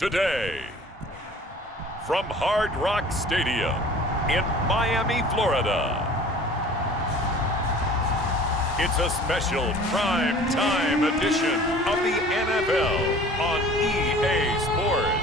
today. From Hard Rock Stadium in Miami, Florida, it's a special prime time edition of the NFL on EA Sports.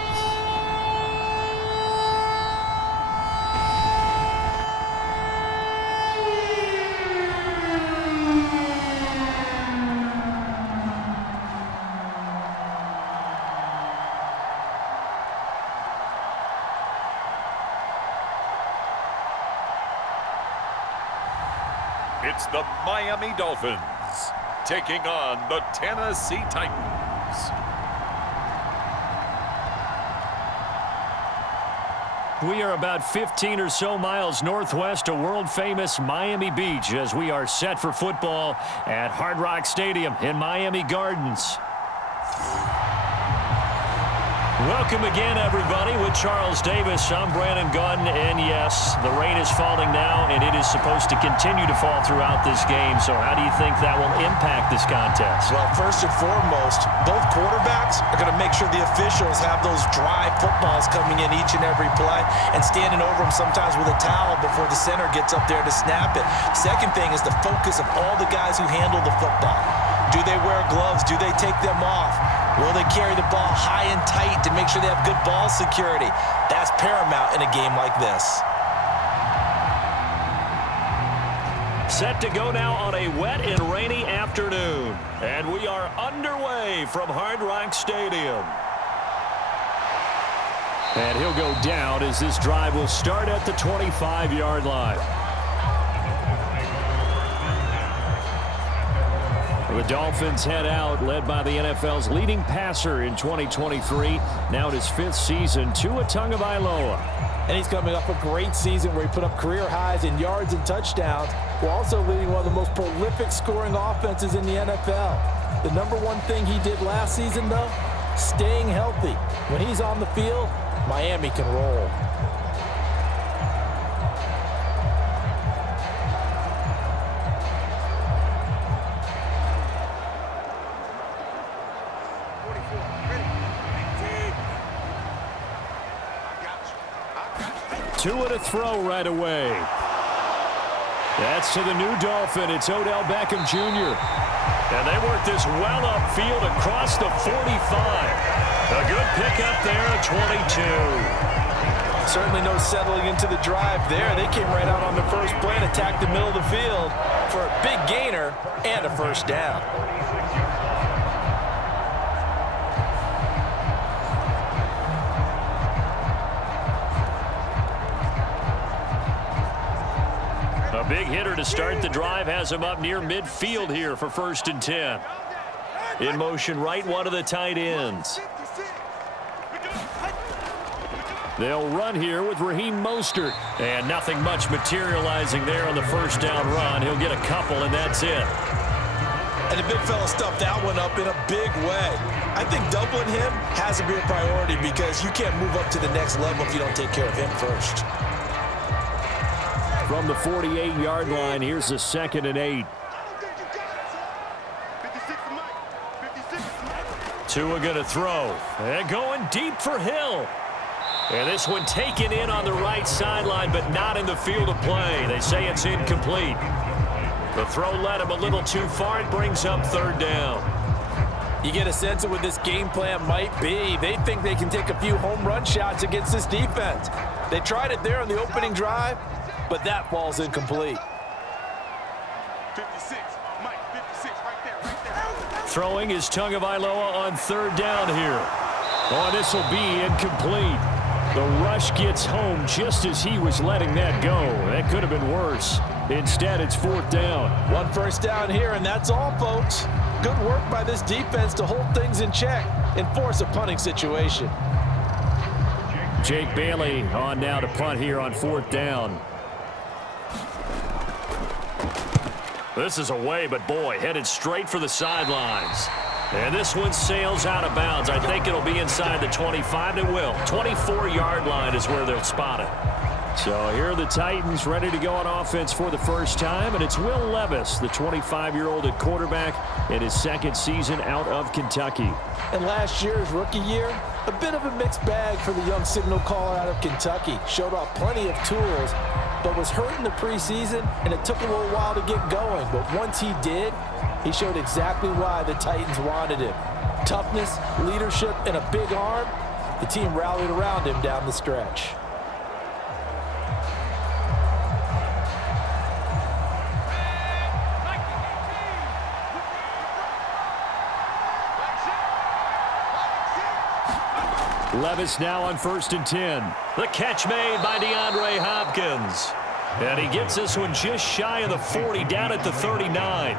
It's the Miami Dolphins taking on the Tennessee Titans. We are about 15 or so miles northwest of world-famous Miami Beach as we are set for football at Hard Rock Stadium in Miami Gardens. Welcome again, everybody. With Charles Davis, I'm Brandon Gaudin, and yes, the rain is falling now, and it is supposed to continue to fall throughout this game. So how do you think that will impact this contest? Well, first and foremost, both quarterbacks are going to make sure the officials have those dry footballs coming in each and every play and standing over them sometimes with a towel before the center gets up there to snap it. Second thing is the focus of all the guys who handle the football. Do they wear gloves? Do they take them off? Will they carry the ball high and tight to make sure they have good ball security? That's paramount in a game like this. Set to go now on a wet and rainy afternoon. And we are underway from Hard Rock Stadium. And he'll go down as this drive will start at the 25-yard line. The Dolphins head out, led by the NFL's leading passer in 2023. Now in his fifth season, Tagovailoa. And he's coming off a great season where he put up career highs in yards and touchdowns, while also leading one of the most prolific scoring offenses in the NFL. The number one thing he did last season, though, staying healthy. When he's on the field, Miami can roll. Two to throw right away. That's to the new Dolphin. It's Odell Beckham Jr. And they work this well upfield across the 45. A good pickup there at 22. Certainly no settling into the drive there. They came right out on the first play and attacked the middle of the field for a big gainer and a first down. A big hitter to start the drive has him up near midfield here for 1st and 10. In motion, right one of the tight ends. They'll run here with Raheem Mostert. And nothing much materializing there on the first down run. He'll get a couple, and that's it. And the big fella stuffed that one up in a big way. I think doubling him has to be a priority because you can't move up to the next level if you don't take care of him first. From the 48-yard line, here's the 2nd and 8. Tua going to throw. And going deep for Hill. And this one taken in on the right sideline, but not in the field of play. They say it's incomplete. The throw led him a little too far. It brings up 3rd down. You get a sense of what this game plan might be. They think they can take a few home run shots against this defense. They tried it there on the opening drive, but that ball's incomplete. 56, Mike, 56, right there. Throwing is Tagovailoa on 3rd down here. Oh, this will be incomplete. The rush gets home just as he was letting that go. That could have been worse. Instead, it's 4th down. One first down here, and that's all, folks. Good work by this defense to hold things in check and force a punting situation. Jake Bailey on now to punt here on 4th down. This is away, but boy, headed straight for the sidelines. And this one sails out of bounds. I think it'll be inside the 25. It will. 24-yard line is where they'll spot it. So here are the Titans ready to go on offense for the first time, and it's Will Levis, the 25-year-old at quarterback in his second season out of Kentucky. In last year's rookie year, A bit of a mixed bag for the young signal caller out of Kentucky. Showed off plenty of tools, but was hurt in the preseason, and it took a little while to get going. But once he did, he showed exactly why the Titans wanted him. Toughness, leadership, and a big arm. The team rallied around him down the stretch. Levis now on 1st and 10. The catch made by DeAndre Hopkins. And he gets this one just shy of the 40, down at the 39.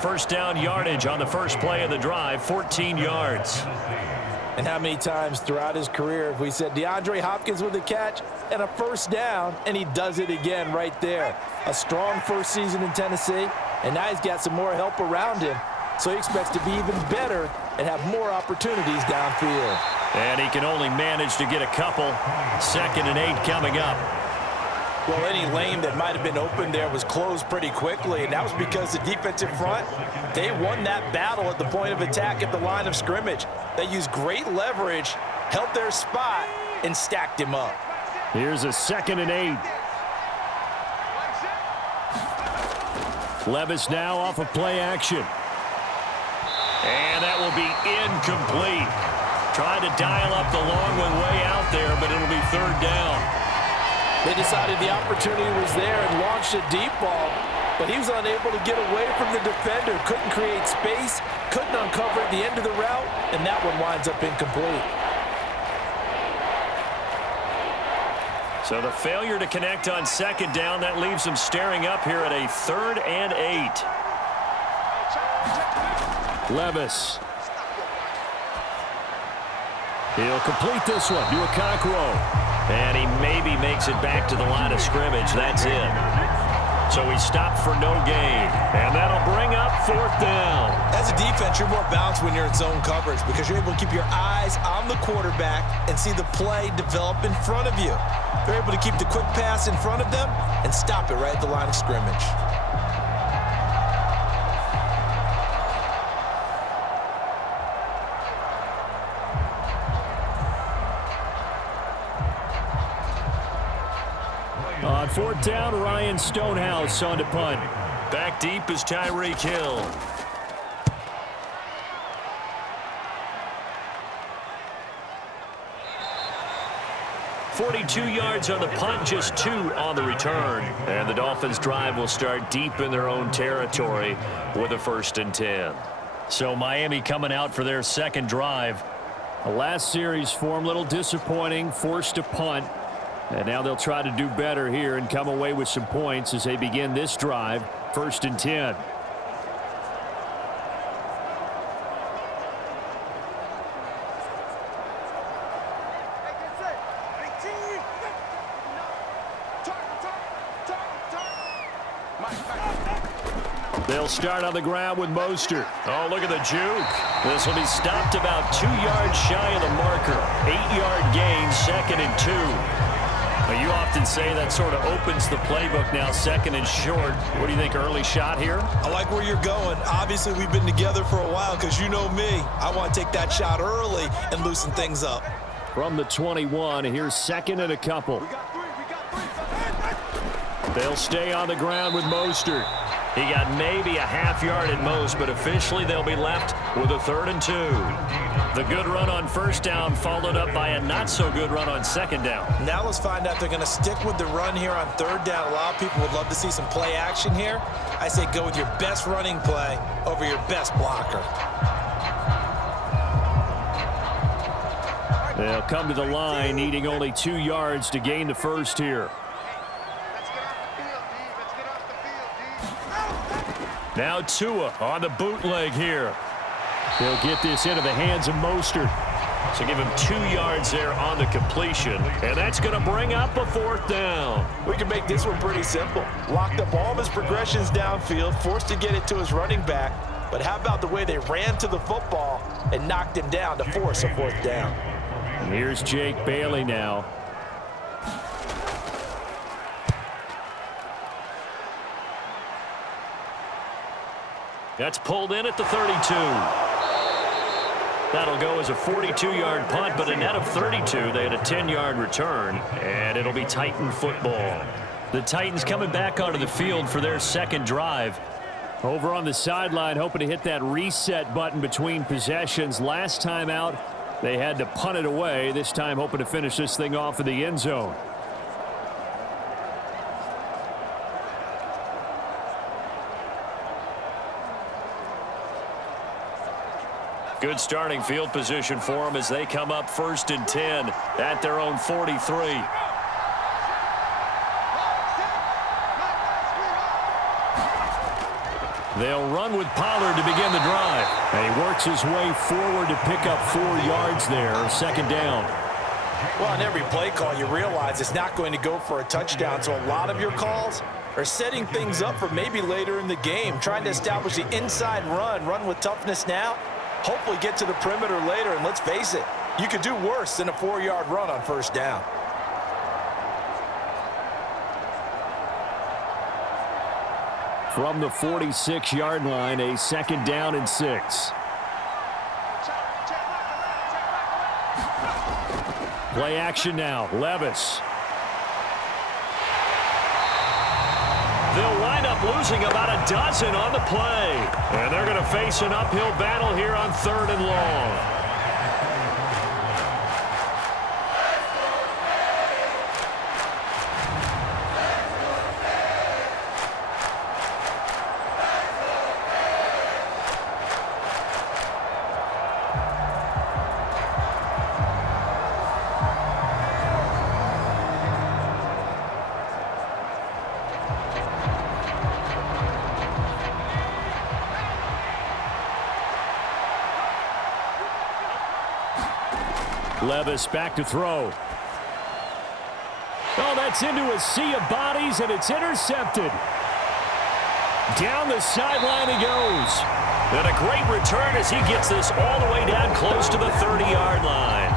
First down yardage on the first play of the drive, 14 yards. And how many times throughout his career have we said DeAndre Hopkins with a catch and a first down, and he does it again right there. A strong first season in Tennessee, and now he's got some more help around him, so he expects to be even better and have more opportunities downfield. And he can only manage to get a couple. 2nd and 8 coming up. Well, any lane that might have been open there was closed pretty quickly, and that was because the defensive front, they won that battle at the point of attack at the line of scrimmage. They used great leverage, held their spot, and stacked him up. Here's a 2nd and 8. Levis now off of play action. And that will be incomplete. Tried to dial up the long one way out there, but it'll be 3rd down. They decided the opportunity was there and launched a deep ball, but he was unable to get away from the defender, couldn't create space, couldn't uncover at the end of the route, and that one winds up incomplete. So the failure to connect on 2nd down, that leaves him staring up here at a 3rd and 8. Levis. He'll complete this one to Okonkwo. And he maybe makes it back to the line of scrimmage. That's it. So he stopped for no gain. And that'll bring up 4th down. As a defense, you're more balanced when you're in zone coverage because you're able to keep your eyes on the quarterback and see the play develop in front of you. They're able to keep the quick pass in front of them and stop it right at the line of scrimmage. On 4th down, Ryan Stonehouse on to punt. Back deep is Tyreek Hill. .42 yards on the punt, just 2 on the return. And the Dolphins drive will start deep in their own territory with a 1st and 10. So Miami coming out for their 2nd drive. The last series form a little disappointing, forced to punt. And now they'll try to do better here and come away with some points as they begin this drive. 1st and 10. They'll start on the ground with Mostert. Oh, look at the juke. This will be stopped about 2 yards shy of the marker. 8-yard gain, 2nd and 2. Well, you often say that sort of opens the playbook now, 2nd and short. What do you think, early shot here? I like where you're going. Obviously, we've been together for a while because you know me. I want to take that shot early and loosen things up. From the 21, here's 2nd and a couple. They'll stay on the ground with Mostert. He got maybe a half yard at most, but officially they'll be left with a 3rd and 2. The good run on 1st down followed up by a not-so-good run on 2nd down. Now let's find out they're going to stick with the run here on 3rd down. A lot of people would love to see some play action here. I say go with your best running play over your best blocker. They'll come to the line, needing only 2 yards to gain the first here. Now Tua on the bootleg here. He'll get this into the hands of Mostert. So give him 2 yards there on the completion. And that's going to bring up a 4th down. We can make this one pretty simple. Locked up all of his progressions downfield, forced to get it to his running back. But how about the way they ran to the football and knocked him down to force a 4th down? And here's Jake Bailey now. That's pulled in at the 32. That'll go as a 42-yard punt, but a net of 32. They had a 10-yard return, and it'll be Titan football. The Titans coming back onto the field for their second drive. Over on the sideline, hoping to hit that reset button between possessions. Last time out, they had to punt it away. This time, hoping to finish this thing off in the end zone. Good starting field position for them as they come up 1st and 10 at their own 43. They'll run with Pollard to begin the drive. And he works his way forward to pick up 4 yards there, 2nd down. Well, on every play call, you realize it's not going to go for a touchdown, so a lot of your calls are setting things up for maybe later in the game, trying to establish the inside run with toughness now, hopefully get to the perimeter later, and let's face it, you could do worse than a 4-yard run on 1st down. From the 46-yard line, a 2nd down and 6. Play action now. Levis. They'll wind up losing about a dozen on the play. And they're going to face an uphill battle here on 3rd and long. Levis back to throw. Oh, that's into a sea of bodies, and it's intercepted. Down the sideline he goes. And a great return as he gets this all the way down close to the 30-yard line.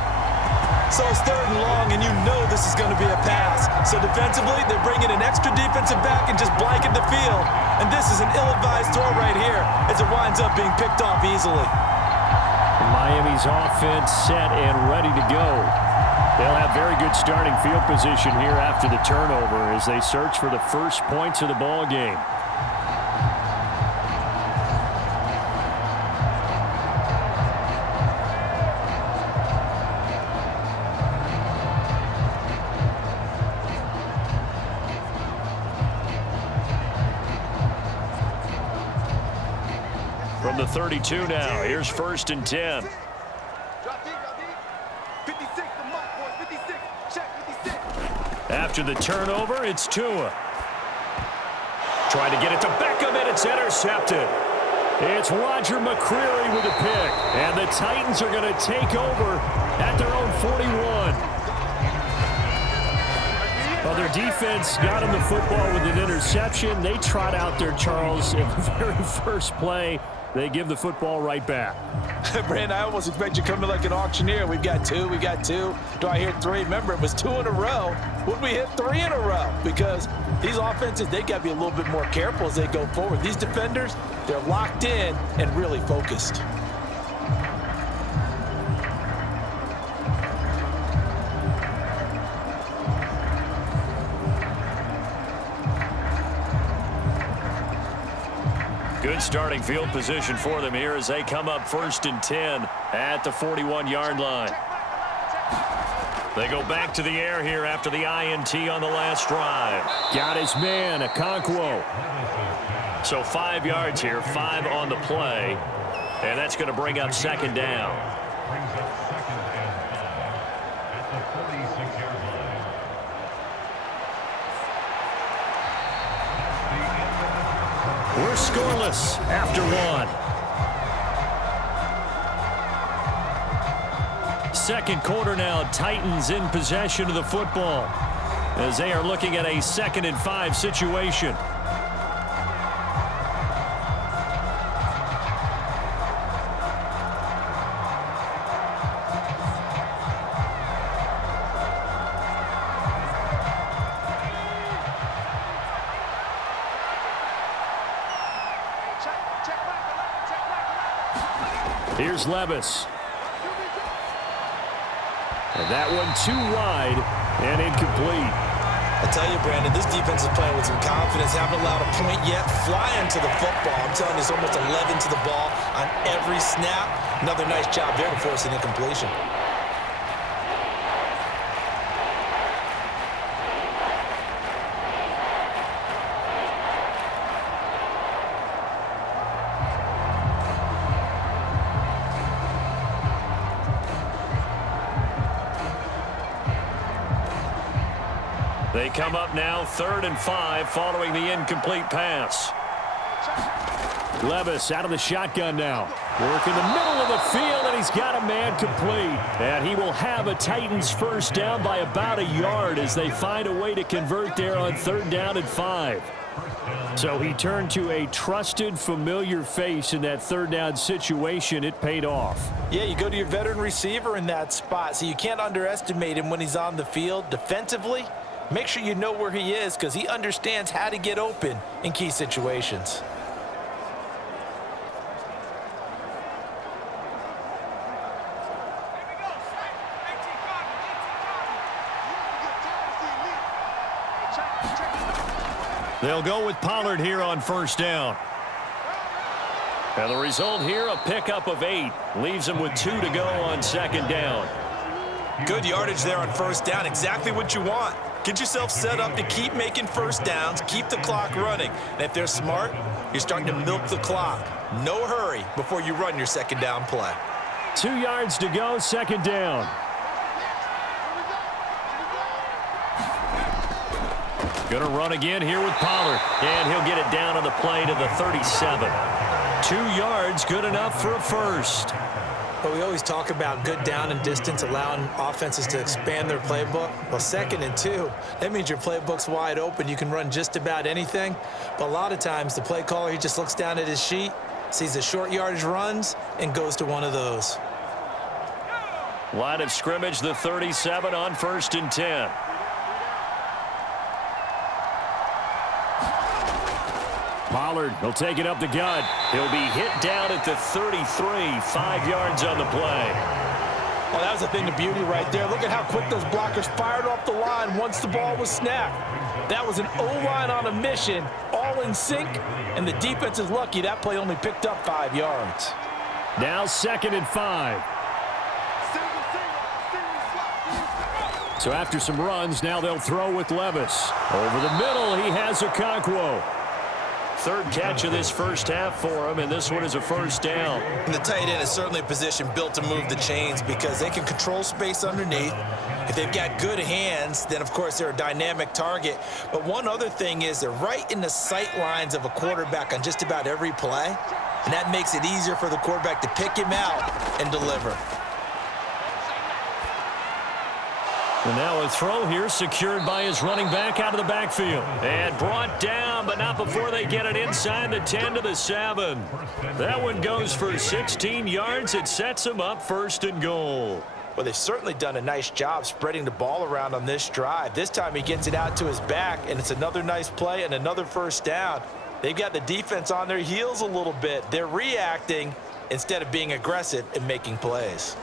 So it's 3rd and long, and you know this is going to be a pass. So defensively, they're bringing an extra defensive back and just blanket the field. And this is an ill-advised throw right here as it winds up being picked off easily. Miami's offense set and ready to go. They'll have very good starting field position here after the turnover as they search for the first points of the ball game. From the 32 now, here's 1st and 10. After the turnover, it's Tua. Trying to get it to Beckham, and it's intercepted. It's Roger McCreary with a pick, and the Titans are going to take over at their own 41. Well, their defense got him the football with an interception. They trot out there, Charles, in the very first play. They give the football right back. Brandon, I almost expect you coming like an auctioneer. We've got 2, we got 2. Do I hear 3? Remember, it was 2 in a row. Would we hit 3 in a row? Because these offenses, they got to be a little bit more careful as they go forward. These defenders, they're locked in and really focused. Good starting field position for them here as they come up 1st and 10 at the 41-yard line. They go back to the air here after the INT on the last drive. Got his man, Okonkwo. So 5 yards here, 5 on the play. And that's going to bring up 2nd down. We're scoreless after 1. Second quarter now, Titans in possession of the football as they are looking at a 2nd and 5 situation. Here's Levis. And that one too wide and incomplete. I tell you, Brandon, this defense is playing with some confidence. Haven't allowed a point yet. Flying to the football. I'm telling you, it's almost 11 to the ball on every snap. Another nice job there to force an incompletion. They come up now 3rd and 5 following the incomplete pass. Levis out of the shotgun now. Work in the middle of the field, and he's got a man complete. And he will have a Titans first down by about a yard as they find a way to convert there on 3rd down and 5. So he turned to a trusted, familiar face in that 3rd down situation. It paid off. Yeah, you go to your veteran receiver in that spot, so you can't underestimate him when he's on the field. Defensively, make sure you know where he is because he understands how to get open in key situations. They'll go with Pollard here on 1st down. And the result here, a pickup of 8. Leaves him with 2 to go on 2nd down. Good yardage there on 1st down. Exactly what you want. Get yourself set up to keep making 1st downs, keep the clock running. And if they're smart, you're starting to milk the clock. No hurry before you run your 2nd down play. 2 yards to go, 2nd down. Going to run again here with Pollard. And he'll get it down on the play to the 37. 2 yards, good enough for a first. But we always talk about good down and distance, allowing offenses to expand their playbook. Well, 2nd and 2, that means your playbook's wide open. You can run just about anything. But a lot of times, the play caller, he just looks down at his sheet, sees the short yardage runs, and goes to one of those. Line of scrimmage, the 37 on 1st and 10. Pollard will take it up the gut. He'll be hit down at the 33, 5 yards on the play. Well, that was a thing of beauty right there. Look at how quick those blockers fired off the line once the ball was snapped. That was an O-line on a mission, all in sync, and the defense is lucky that play only picked up 5 yards. Now 2nd and 5. So after some runs, now they'll throw with Levis. Over the middle, he has Okonkwo. 3rd catch of this first half for him, and this one is a 1st down. And the tight end is certainly a position built to move the chains because they can control space underneath. If they've got good hands, then, of course, they're a dynamic target. But one other thing is they're right in the sight lines of a quarterback on just about every play, and that makes it easier for the quarterback to pick him out and deliver. And now a throw here secured by his running back out of the backfield. And brought down, but not before they get it inside the 10 to the 7. That one goes for 16 yards. It sets him up 1st and goal. Well, they've certainly done a nice job spreading the ball around on this drive. This time he gets it out to his back, and it's another nice play and another 1st down. They've got the defense on their heels a little bit. They're reacting instead of being aggressive and making plays.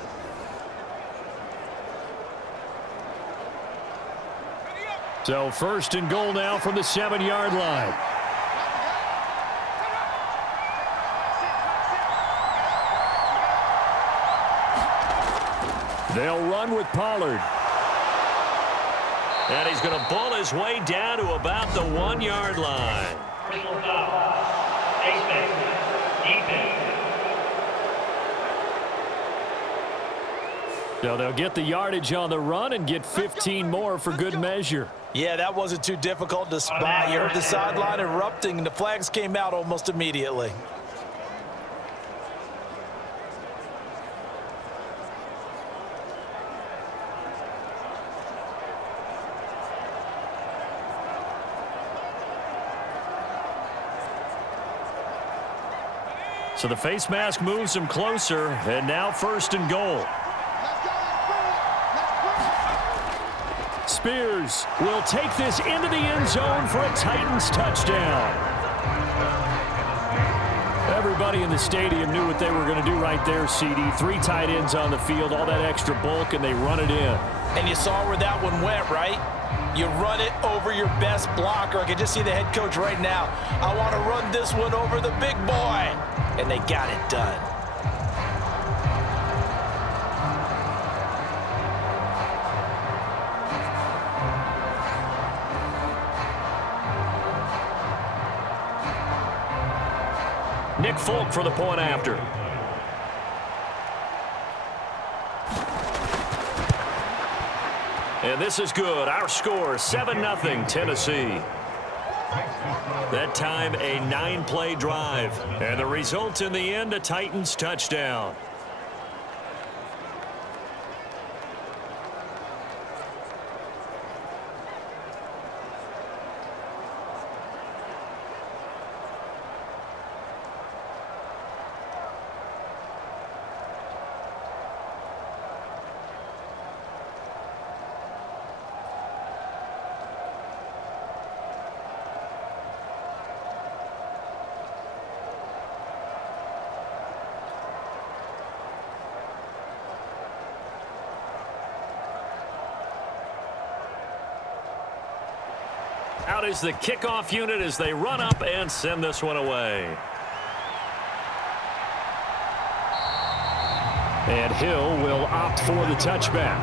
So 1st and goal now from the 7-yard line. They'll run with Pollard. And he's going to bull his way down to about the 1-yard line. Personal foul. Defense. So they'll get the yardage on the run and get 15 more for good measure. Yeah, that wasn't too difficult to spot. You heard the sideline erupting, and the flags came out almost immediately. So the face mask moves him closer, and now 1st and goal. Spears will take this into the end zone for a Titans touchdown. Everybody Everybody in the stadium knew what they were going to do right there, CD. 3 tight ends on the field, all that extra bulk, and they run it in. And you saw where that one went, right? You run it over your best blocker. I can just see the head coach right now. I want to run this one over the big boy. And they got it done. Nick Folk for the point after. And this is good. Our score, 7-0 Tennessee. That time, a 9-play drive. And the result in the end, a Titans touchdown. Out is the kickoff unit as they run up and send this one away. And Hill will opt for the touchback.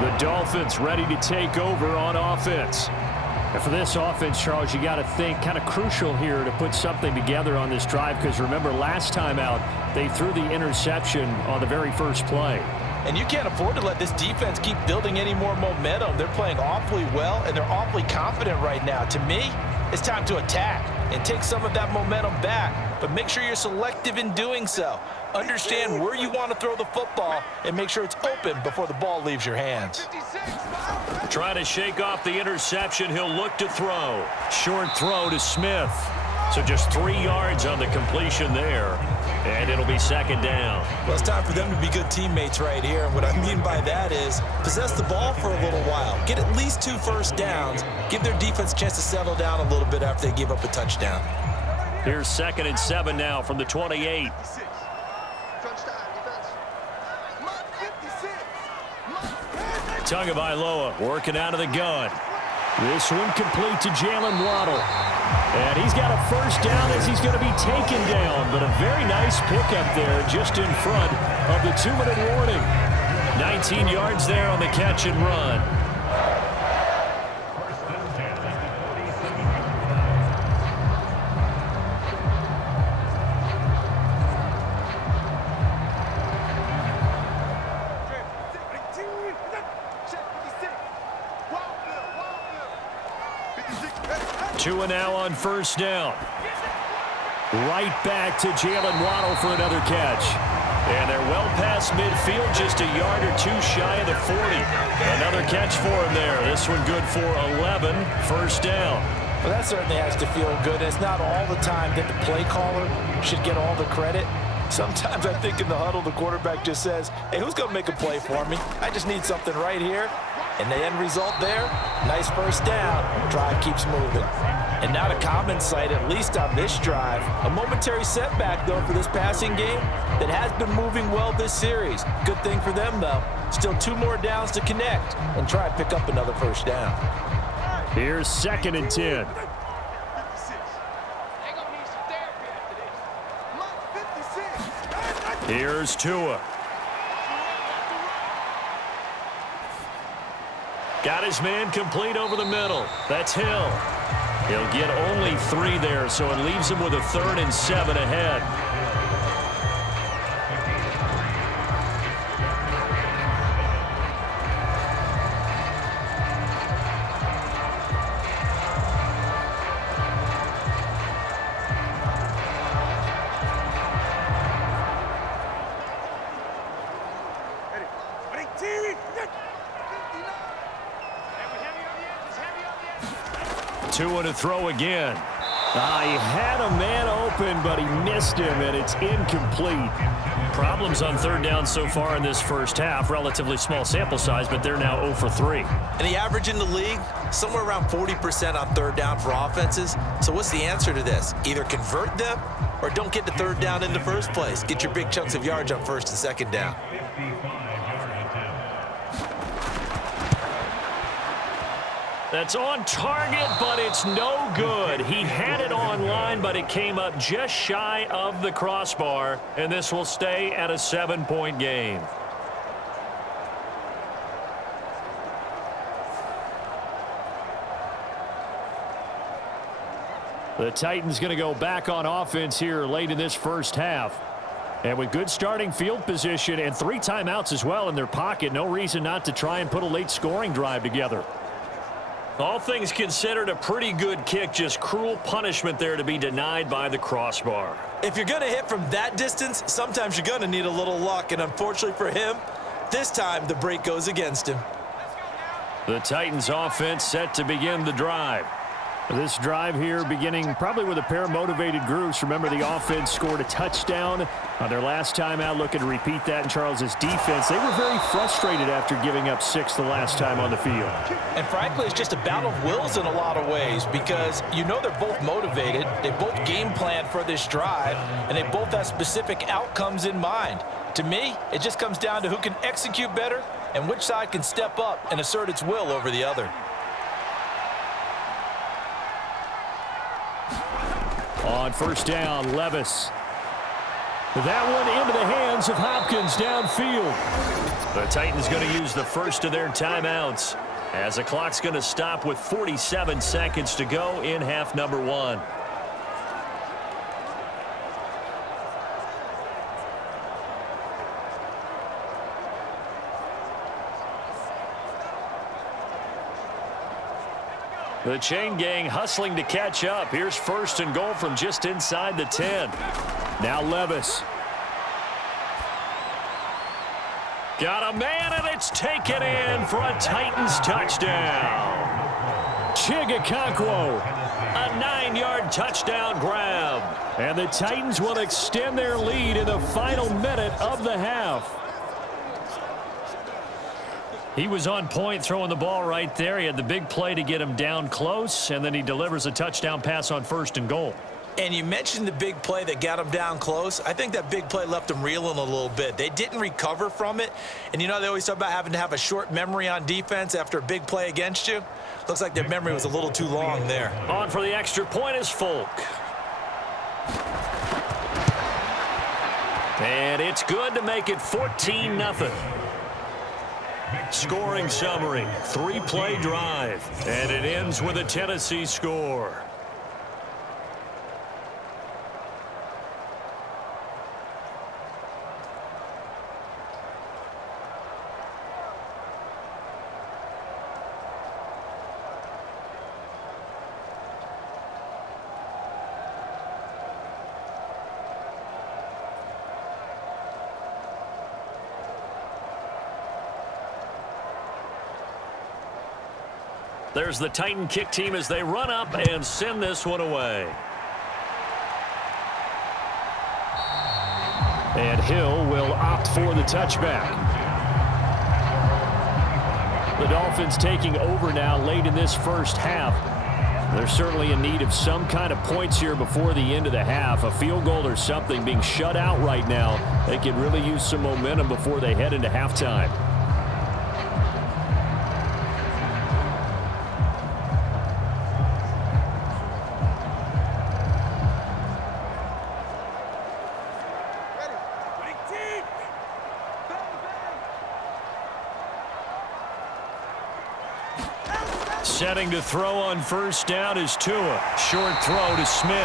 The Dolphins ready to take over on offense. And for this offense, Charles, you got to think kind of crucial here to put something together on this drive, because remember last time out they threw the interception on the very first play. And you can't afford to let this defense keep building any more momentum. They're playing awfully well, and they're awfully confident right now. To me, it's time to attack and take some of that momentum back, but make sure you're selective in doing so. Understand where you want to throw the football and make sure it's open before the ball leaves your hands. Trying to shake off the interception. He'll look to throw. Short throw to Smith. So just 3 yards on the completion there. And it'll be second down. Well, it's time for them to be good teammates right here. And what I mean by that is possess the ball for a little while. Get at least 2 first downs. Give their defense a chance to settle down a little bit after they give up a touchdown. Here's 2nd and 7 now from the 28. Tagovailoa working out of the gun. This one complete to Jaylen Waddle. And he's got a first down as he's going to be taken down. But a very nice pickup there just in front of the 2-minute warning. 19 yards there on the catch and run. Two and now on first down. Right back to Jaylen Waddle for another catch. And they're well past midfield, just a yard or 2 shy of the 40. Another catch for him there. This one good for 11. First down. Well, that certainly has to feel good. It's not all the time that the play caller should get all the credit. Sometimes I think in the huddle, the quarterback just says, hey, who's going to make a play for me? I just need something right here. And the end result there, nice first down. Drive keeps moving. And not a common sight, at least on this drive. A momentary setback, though, for this passing game that has been moving well this series. Good thing for them, though. Still 2 more downs to connect and try and pick up another first down. Here's 2nd and 10. Here's Tua. Got his man complete over the middle. That's Hill. He'll get only 3 there, so it leaves him with a 3rd and 7 ahead. Tua to throw again. He had a man open, but he missed him, and it's incomplete. Problems on third down so far in this first half. Relatively small sample size, but they're now 0 for 3. And the average in the league, somewhere around 40% on third down for offenses. So what's the answer to this? Either convert them or don't get to third down in the first place. Get your big chunks of yards on first and second down. That's on target, but it's no good. He had it on line, but it came up just shy of the crossbar, and this will stay at a 7-point game. The Titans going to go back on offense here late in this first half. And with good starting field position and 3 timeouts as well in their pocket, no reason not to try and put a late scoring drive together. All things considered, a pretty good kick, just cruel punishment there to be denied by the crossbar. If you're going to hit from that distance, sometimes you're going to need a little luck, and unfortunately for him, this time the break goes against him. The Titans offense set to begin the drive. This drive here beginning probably with a pair of motivated groups. Remember, the offense scored a touchdown on their last time out. Looking to repeat that in Charles's defense. They were very frustrated after giving up 6 the last time on the field. And frankly, it's just a battle of wills in a lot of ways because you know they're both motivated. They both game plan for this drive, and they both have specific outcomes in mind. To me, it just comes down to who can execute better and which side can step up and assert its will over the other. On first down, Levis. That one into the hands of Hopkins downfield. The Titans going to use the first of their timeouts as the clock's going to stop with 47 seconds to go in half number 1. The chain gang hustling to catch up. Here's first and goal from just inside the 10. Now Levis. Got a man, and it's taken in for a Titans touchdown. Chigakonkwo. A 9-yard touchdown grab. And the Titans will extend their lead in the final minute of the half. He was on point throwing the ball right there. He had the big play to get him down close, and then he delivers a touchdown pass on first and goal. And you mentioned the big play that got him down close. I think that big play left him reeling a little bit. They didn't recover from it. And you know they always talk about having to have a short memory on defense after a big play against you. Looks like their memory was a little too long there. On for the extra point is Folk. And it's good to make it 14-0. Scoring summary, 3-play drive, and it ends with a Tennessee score. There's the Titan kick team as they run up and send this one away. And Hill will opt for the touchback. The Dolphins taking over now late in this first half. They're certainly in need of some kind of points here before the end of the half. A field goal or something, being shut out right now. They could really use some momentum before they head into halftime. Setting to throw on first down is Tua. Short throw to Smith.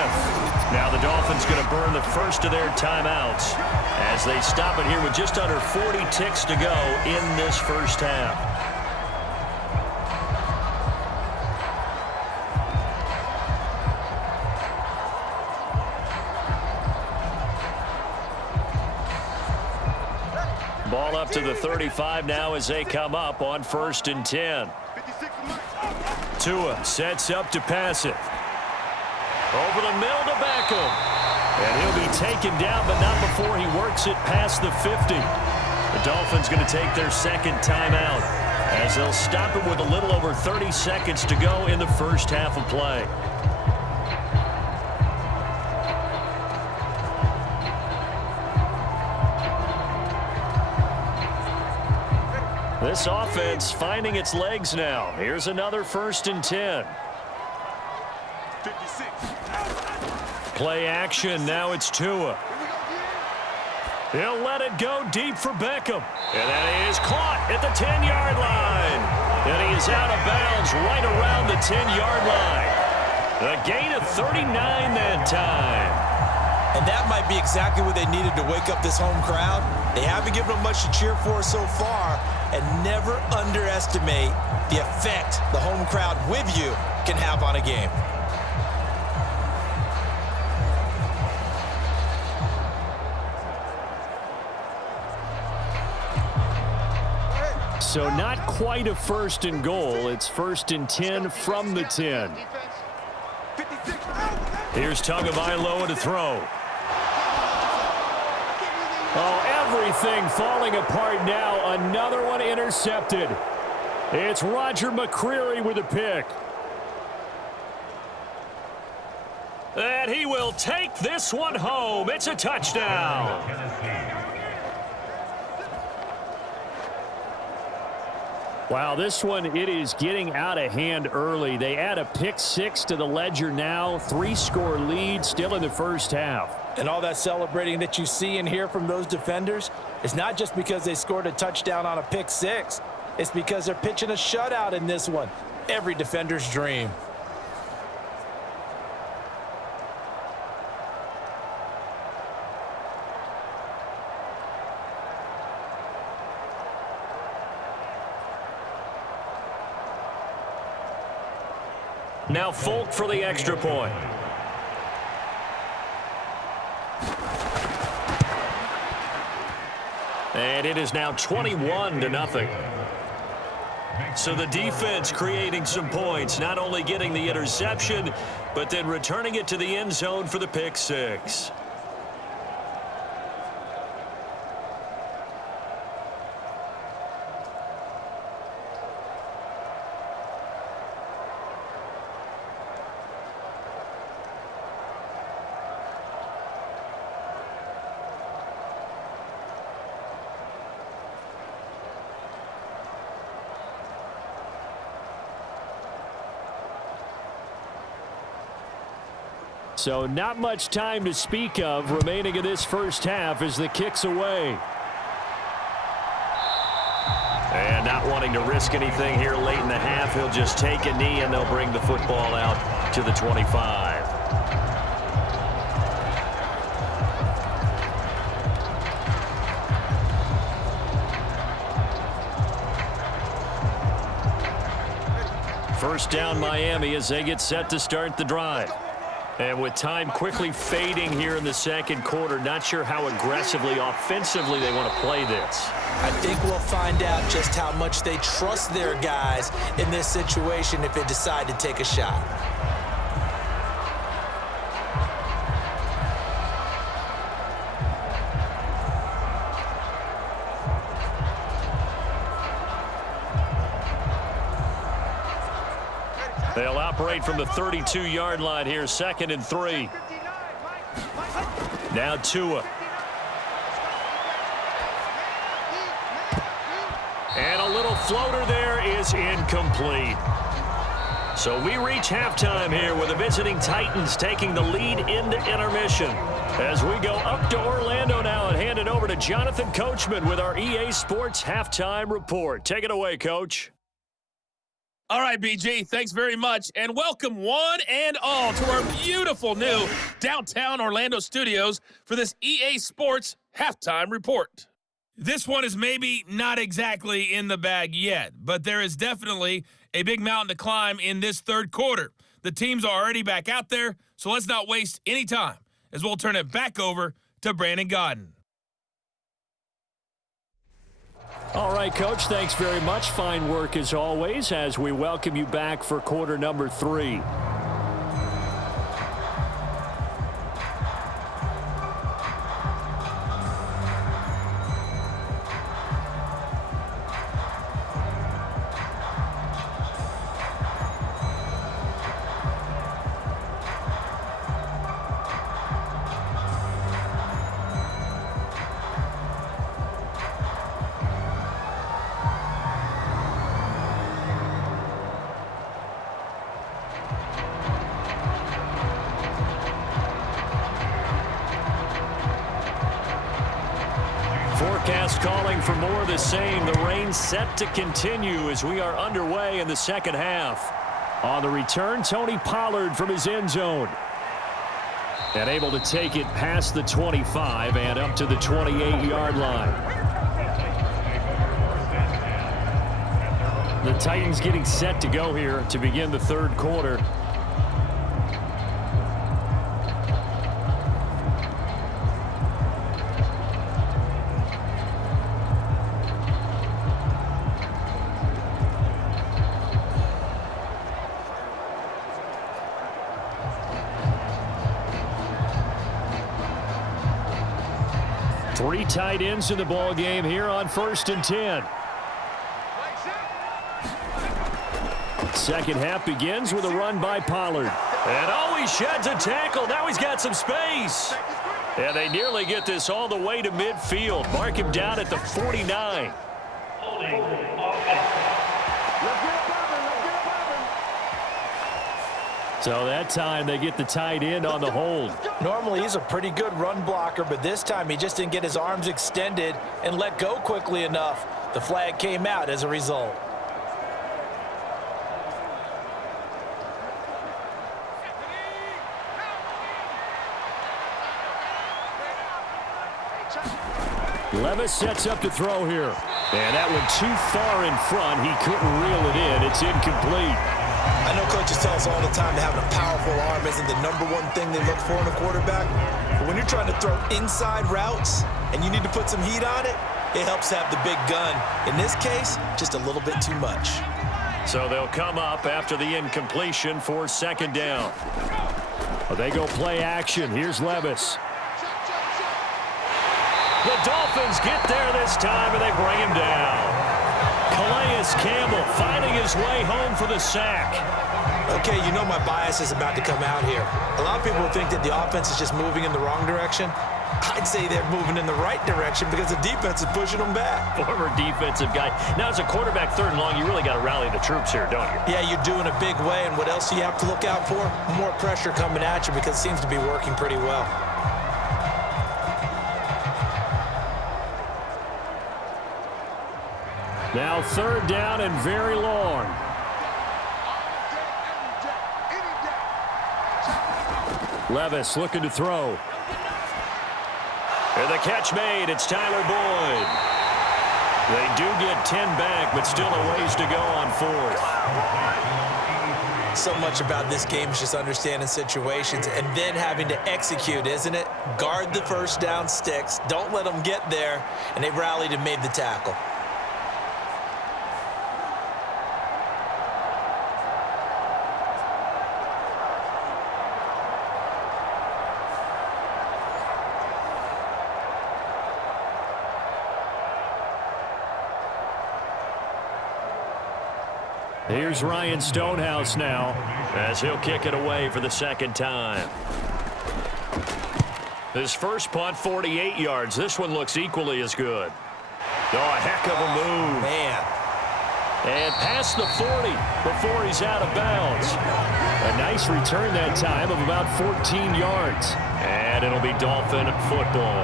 Now the Dolphins going to burn the first of their timeouts as they stop it here with just under 40 ticks to go in this first half. Ball up to the 35 now as they come up on first and 10. Tua sets up to pass it. Over the middle to Beckham. And he'll be taken down, but not before he works it past the 50. The Dolphins going to take their second timeout as they'll stop it with a little over 30 seconds to go in the first half of play. This offense finding its legs now. Here's another 1st and 10. 56. Play action. Now it's Tua. He'll let it go deep for Beckham. And that is caught at the 10-yard line. And he is out of bounds right around the 10-yard line. A gain of 39 that time. And that might be exactly what they needed to wake up this home crowd. They haven't given them much to cheer for so far, and never underestimate the effect the home crowd with you can have on a game. So not quite a 1st and goal. It's 1st and 10 from the 10. Here's Tagovailoa to throw. Oh, everything falling apart now. Another one intercepted. It's Roger McCreary with a pick. And he will take this one home. It's a touchdown. Wow, this one, it is getting out of hand early. They add a pick 6 to the ledger now. 3-score lead still in the first half. And all that celebrating that you see and hear from those defenders is not just because they scored a touchdown on a pick 6. It's because they're pitching a shutout in this one. Every defender's dream. Now Folk for the extra point. And it is now 21-0. So the defense creating some points, not only getting the interception, but then returning it to the end zone for the pick 6. So not much time to speak of remaining in this first half as the kick's away. And not wanting to risk anything here late in the half, he'll just take a knee and they'll bring the football out to the 25. First down Miami as they get set to start the drive. And with time quickly fading here in the second quarter, not sure how aggressively, offensively they want to play this. I think we'll find out just how much they trust their guys in this situation if they decide to take a shot. They'll operate from the 32-yard line here, 2nd and 3. Now Tua. And a little floater there is incomplete. So we reach halftime here with the visiting Titans taking the lead into intermission. As we go up to Orlando now and hand it over to Jonathan Coachman with our EA Sports Halftime Report. Take it away, Coach. All right, BG, thanks very much, and welcome one and all to our beautiful new downtown Orlando studios for this EA Sports Halftime Report. This one is maybe not exactly in the bag yet, but there is definitely a big mountain to climb in this third quarter. The teams are already back out there, so let's not waste any time as we'll turn it back over to Brandon Godden. All right, Coach, thanks very much. Fine work as always as we welcome you back for quarter number 3. Forecast calling for more of the same. The rain set to continue as we are underway in the second half. On the return, Tony Pollard from his end zone. And able to take it past the 25 and up to the 28-yard line. The Titans getting set to go here to begin the third quarter. Three tight ends in the ball game here on 1st and 10. Second half begins with a run by Pollard. And oh, he sheds a tackle. Now he's got some space. And they nearly get this all the way to midfield. Mark him down at the 49. Holding offense. So that time they get the tight end on the hold. Normally he's a pretty good run blocker, but this time he just didn't get his arms extended and let go quickly enough. The flag came out as a result. Levis sets up to throw here. And that one too far in front. He couldn't reel it in. It's incomplete. I know coaches tell us all the time that having a powerful arm isn't the number one thing they look for in a quarterback. But when you're trying to throw inside routes and you need to put some heat on it, it helps have the big gun. In this case, just a little bit too much. So they'll come up after the incompletion for second down. Well, they go play action. Here's Levis. The Dolphins get there this time, and they bring him down. Calais Campbell finding his way home for the sack. Okay, you know my bias is about to come out here. A lot of people think that the offense is just moving in the wrong direction. I'd say they're moving in the right direction because the defense is pushing them back. Former defensive guy. Now, as a quarterback, third and long, you really got to rally the troops here, don't you? Yeah, you're doing a big way, and what else do you have to look out for? More pressure coming at you because it seems to be working pretty well. Now third down and very long. Levis looking to throw. And the catch made. It's Tyler Boyd. They do get 10 back, but still a ways to go on fourth. So much about this game is just understanding situations and then having to execute, isn't it? Guard the first down sticks. Don't let them get there. And they rallied and made the tackle. Here's Ryan Stonehouse now as he'll kick it away for the second time. His first punt, 48 yards. This one looks equally as good. Oh, a heck of a move. Man. And past the 40 before he's out of bounds. A nice return that time of about 14 yards. And it'll be Dolphin football.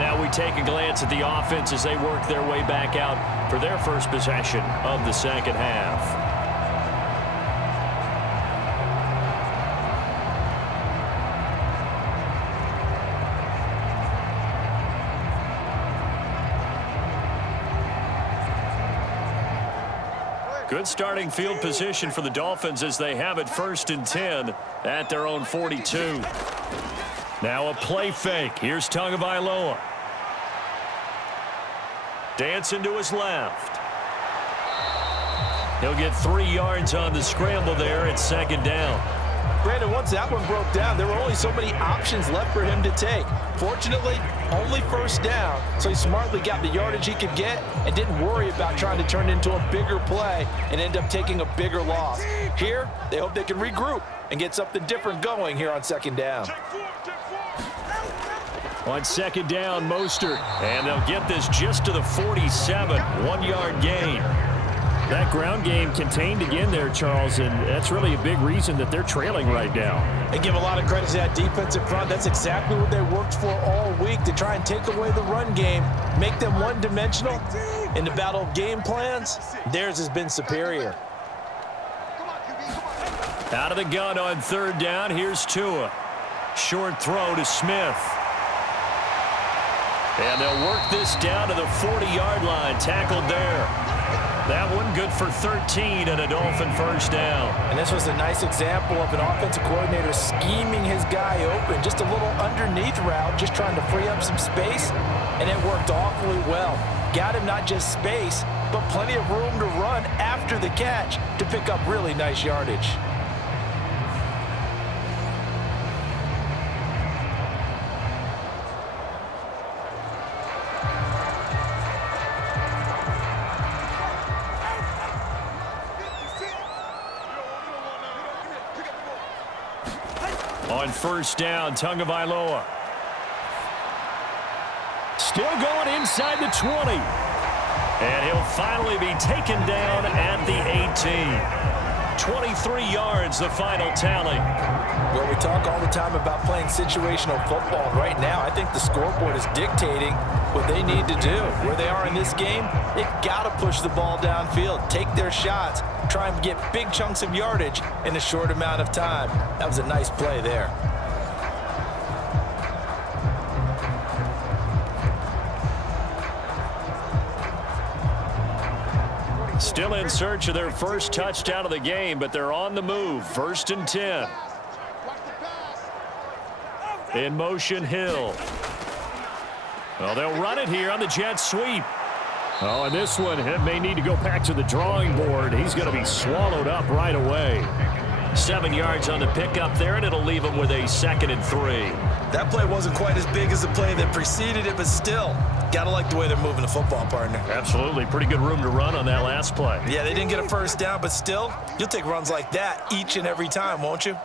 Now we take a glance at the offense as they work their way back out for their first possession of the second half. Good starting field position for the Dolphins as they have it 1st and 10 at their own 42. Now a play fake. Here's Tagovailoa. Dancing to his left. He'll get 3 yards on the scramble there at second down. Brandon, once that one broke down, there were only so many options left for him to take. Fortunately, only first down, so he smartly got the yardage he could get and didn't worry about trying to turn it into a bigger play and end up taking a bigger loss. Here, they hope they can regroup and get something different going here on second down. On second down, Mostert, and they'll get this just to the 47, 1-yard gain. That ground game contained again there, Charles, and that's really a big reason that they're trailing right now. They give a lot of credit to that defensive front. That's exactly what they worked for all week. week to try and take away the run game, make them one-dimensional. In the battle of game plans, theirs has been superior. Out of the gun on 3rd down. Here's Tua. Short throw to Smith. And they'll work this down to the 40-yard line. Tackled there. That one good for 13 and a Dolphin first down. And this was a nice example of an offensive coordinator scheming his guy open. Just a little underneath route, just trying to free up some space, and it worked awfully well. Got him not just space, but plenty of room to run after the catch to pick up really nice yardage. On 1st down, Tagovailoa. Still going inside the 20. And he'll finally be taken down at the 18. 23 yards, the final tally. Well, we talk all the time about playing situational football. Right now, I think the scoreboard is dictating what they need to do. Where they are in this game, they've got to push the ball downfield, take their shots, try and get big chunks of yardage in a short amount of time. That was a nice play there. Still in search of their first touchdown of the game, but they're on the move. 1st and 10. In motion, Hill. Well, they'll run it here on the jet sweep. Oh, and this one may need to go back to the drawing board. He's going to be swallowed up right away. 7 yards on the pickup there, and it'll leave him with a 2nd and 3. That play wasn't quite as big as the play that preceded it, but still, got to like the way they're moving the football, partner. Absolutely. Pretty good room to run on that last play. Yeah, they didn't get a first down, but still, you'll take runs like that each and every time, won't you?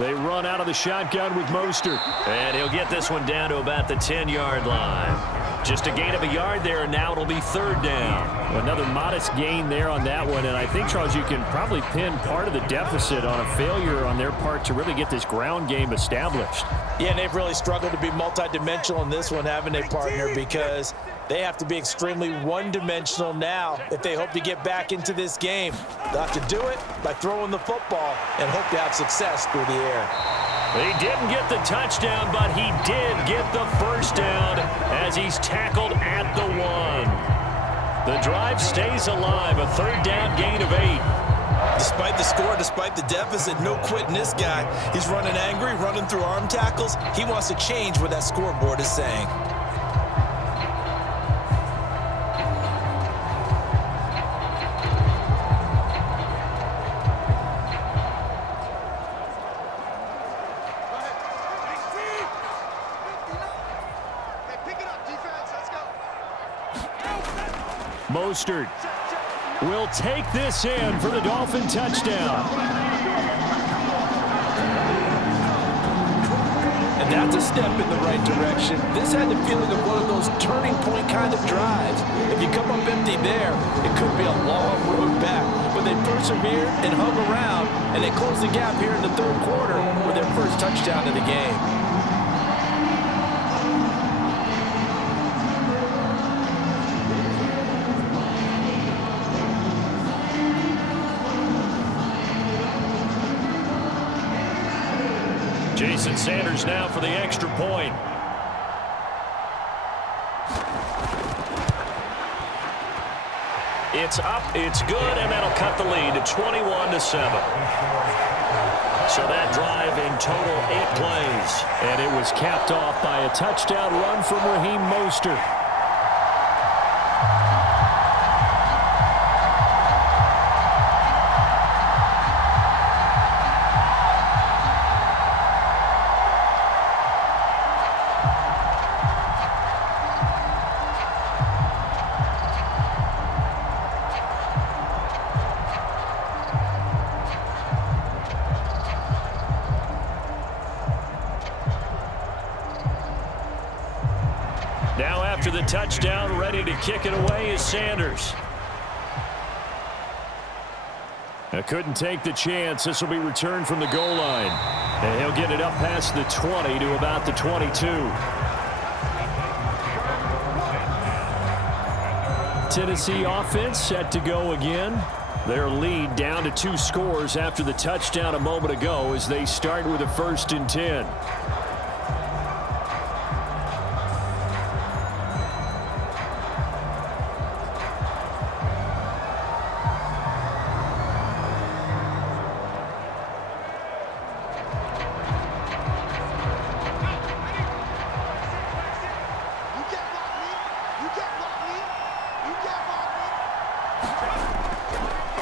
They run out of the shotgun with Mostert. And he'll get this one down to about the 10-yard line. Just a gain of a yard there, and now it'll be 3rd down. Another modest gain there on that one, and I think, Charles, you can probably pin part of the deficit on a failure on their part to really get this ground game established. Yeah, and they've really struggled to be multidimensional in this one, haven't they, partner? Because they have to be extremely one-dimensional now if they hope to get back into this game. They'll have to do it by throwing the football and hope to have success through the air. He didn't get the touchdown, but he did get the first down as he's tackled at the 1. The drive stays alive, a 3rd down gain of 8. Despite the score, despite the deficit, no quitting this guy. He's running angry, running through arm tackles. He wants to change what that scoreboard is saying. Mostert will take this in for the Dolphin touchdown. And that's a step in the right direction. This had the feeling of one of those turning point kind of drives. If you come up empty there, it could be a long road back. But they persevered and hung around, and they closed the gap here in the 3rd quarter with their first touchdown of the game. Jason Sanders now for the extra point. It's up, it's good, and that'll cut the lead to 21-7. So that drive in total 8 plays. And it was capped off by a touchdown run from Raheem Mostert. Now after the touchdown, ready to kick it away is Sanders. Couldn't take the chance. This will be returned from the goal line. And he'll get it up past the 20 to about the 22. Tennessee offense set to go again. Their lead down to 2 scores after the touchdown a moment ago as they start with a 1st and 10.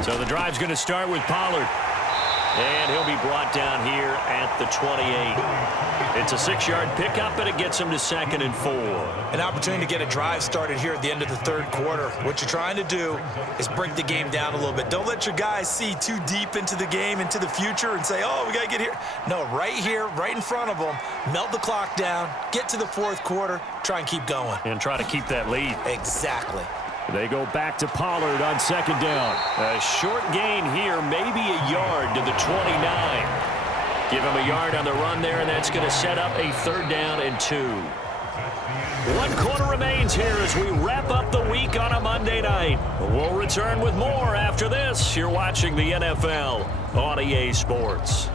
So the drive's going to start with Pollard. And he'll be brought down here at the 28. It's a 6-yard pickup, and it gets him to 2nd and 4. An opportunity to get a drive started here at the end of the 3rd quarter. What you're trying to do is break the game down a little bit. Don't let your guys see too deep into the game, into the future, and say, oh, we got to get here. No, right here, right in front of them, melt the clock down, get to the 4th quarter, try and keep going. And try to keep that lead. Exactly. They go back to Pollard on 2nd down. A short gain here, maybe a yard to the 29. Give him a yard on the run there, and that's going to set up a 3rd down and 2. 1 quarter remains here as we wrap up the week on a Monday night. We'll return with more after this. You're watching the NFL on EA Sports.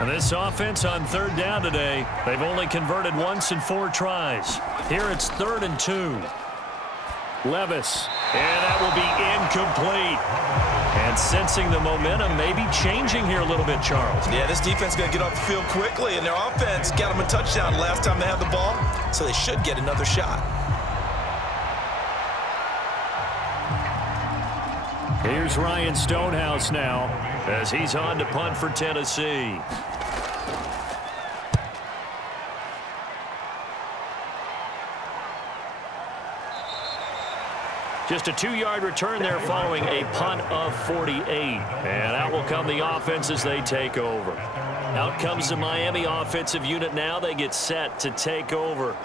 And this offense on 3rd down today, they've only converted once in 4 tries. Here it's 3rd and 2. Levis, and that will be incomplete. And sensing the momentum, maybe changing here a little bit, Charles. Yeah, this defense is going to get off the field quickly, and their offense got them a touchdown last time they had the ball, so they should get another shot. Here's Ryan Stonehouse now as he's on to punt for Tennessee. Just a 2-yard return there following a punt of 48. And out will come the offense as they take over. Out comes the Miami offensive unit now. They get set to take over.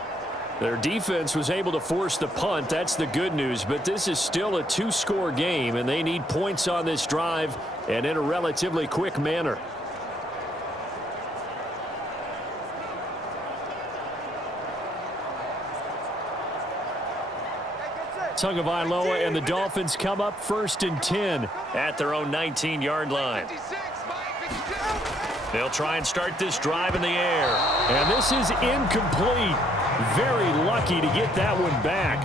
Their defense was able to force the punt. That's the good news. But this is still a 2-score game, and they need points on this drive and in a relatively quick manner. Tagovailoa and the Dolphins come up 1st and 10 at their own 19-yard line. They'll try and start this drive in the air. And this is incomplete. Very lucky to get that one back.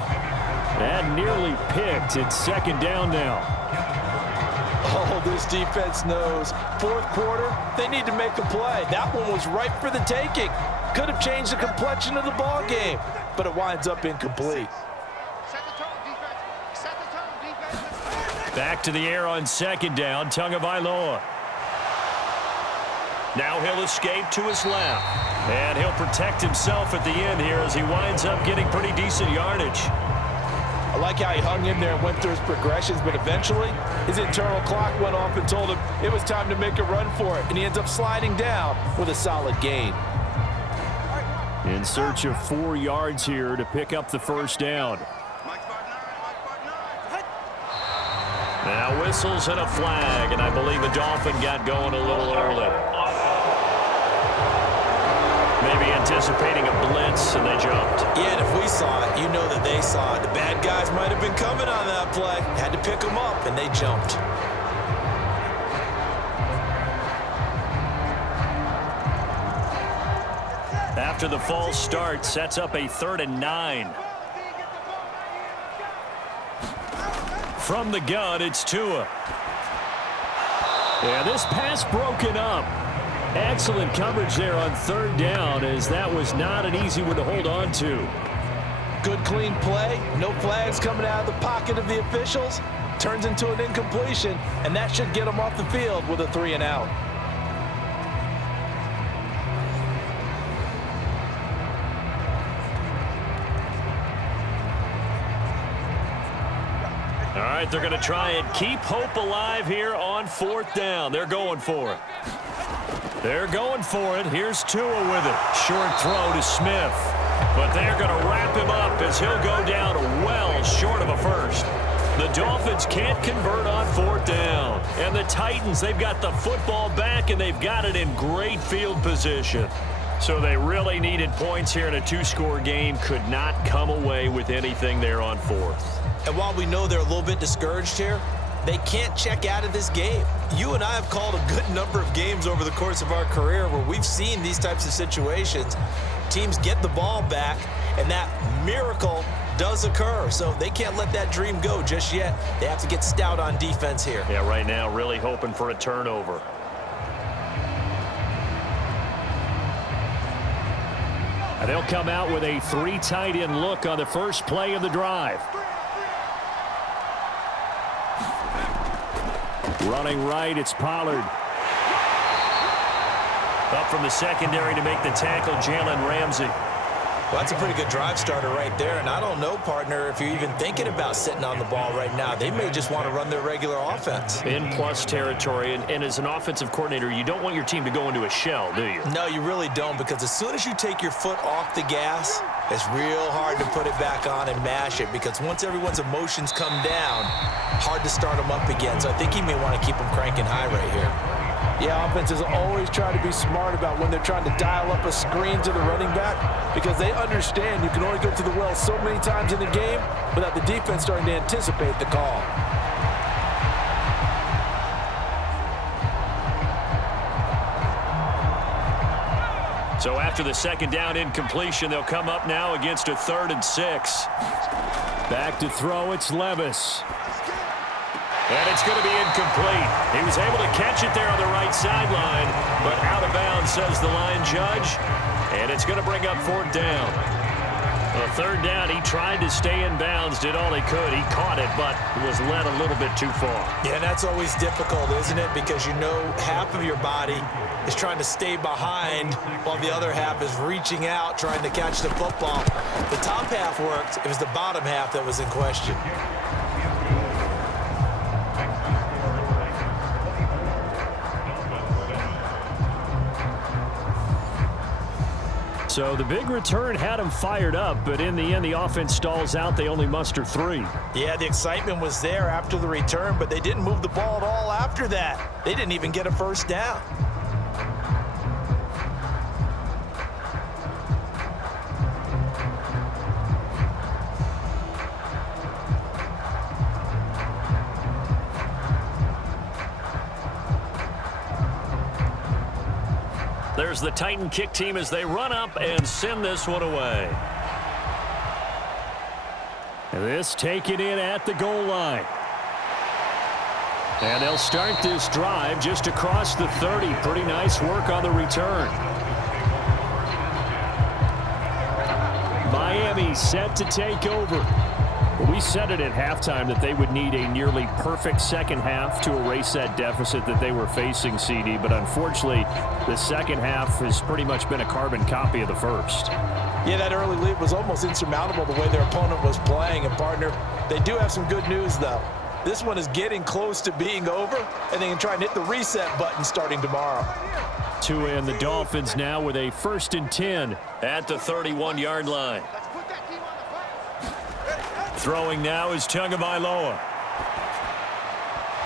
That nearly picked. It's 2nd down now. Oh, this defense knows. 4th quarter, they need to make a play. That one was ripe for the taking. Could have changed the complexion of the ball game, but it winds up incomplete. Back to the air on 2nd down, Tagovailoa. Now he'll escape to his left. And he'll protect himself at the end here as he winds up getting pretty decent yardage. I like how he hung in there and went through his progressions, but eventually his internal clock went off and told him it was time to make a run for it. And he ends up sliding down with a solid gain. In search of 4 yards here to pick up the 1st down. Now whistles and a flag, and I believe a Dolphin got going a little early. Maybe anticipating a blitz, and they jumped. Yeah, and if we saw it, you know that they saw it. The bad guys might have been coming on that play. Had to pick them up, and they jumped. After the false start, sets up a 3rd and 9. From the gun, it's Tua. Yeah, this pass broken up. Excellent coverage there on 3rd down, as that was not an easy one to hold on to. Good, clean play. No flags coming out of the pocket of the officials. Turns into an incompletion, and that should get them off the field with a 3 and out. All right, they're going to try and keep hope alive here on 4th down. They're going for it. They're going for it. Here's Tua with it. Short throw to Smith. But they're going to wrap him up as he'll go down well short of a first. The Dolphins can't convert on 4th down. And the Titans, they've got the football back, and they've got it in great field position. So they really needed points here in a 2-score game. Could not come away with anything there on 4th. And while we know they're a little bit discouraged here, they can't check out of this game. You and I have called a good number of games over the course of our career where we've seen these types of situations. Teams get the ball back, and that miracle does occur. So they can't let that dream go just yet. They have to get stout on defense here. Yeah, right now really hoping for a turnover. And they'll come out with a 3 tight end look on the first play of the drive. Running right, it's Pollard. Up from the secondary to make the tackle, Jaylen Ramsey. Well, that's a pretty good drive starter right there. And I don't know, partner, if you're even thinking about sitting on the ball right now. They may just want to run their regular offense. In plus territory. And as an offensive coordinator, you don't want your team to go into a shell, do you? No, you really don't, because as soon as you take your foot off the gas, it's real hard to put it back on and mash it, because once everyone's emotions come down, hard to start them up again. So I think he may want to keep them cranking high right here. Yeah, offenses always try to be smart about when they're trying to dial up a screen to the running back, because they understand you can only go to the well so many times in the game without the defense starting to anticipate the call. So after the second down incompletion, they'll come up now against a 3rd and 6. Back to throw, it's Levis. And it's going to be incomplete. He was able to catch it there on the right sideline, but out of bounds, says the line judge. And it's going to bring up 4th down. The 3rd down, he tried to stay in bounds, did all he could. He caught it, but was led a little bit too far. Yeah, that's always difficult, isn't it? Because you know half of your body is trying to stay behind while the other half is reaching out, trying to catch the football. The top half worked. It was the bottom half that was in question. So the big return had them fired up, but in the end, the offense stalls out. They only muster 3. Yeah, the excitement was there after the return, but they didn't move the ball at all after that. They didn't even get a 1st down. There's the Titan kick team as they run up and send this one away. And this taken in at the goal line. And they'll start this drive just across the 30. Pretty nice work on the return. Miami set to take over. We said it at halftime that they would need a nearly perfect second half to erase that deficit that they were facing, CD. But unfortunately, the second half has pretty much been a carbon copy of the first. Yeah, that early lead was almost insurmountable the way their opponent was playing. And, partner, they do have some good news, though. This one is getting close to being over, and they can try and hit the reset button starting tomorrow. Tua and the Dolphins now with a 1st and 10 at the 31-yard line. Throwing now is Tagovailoa.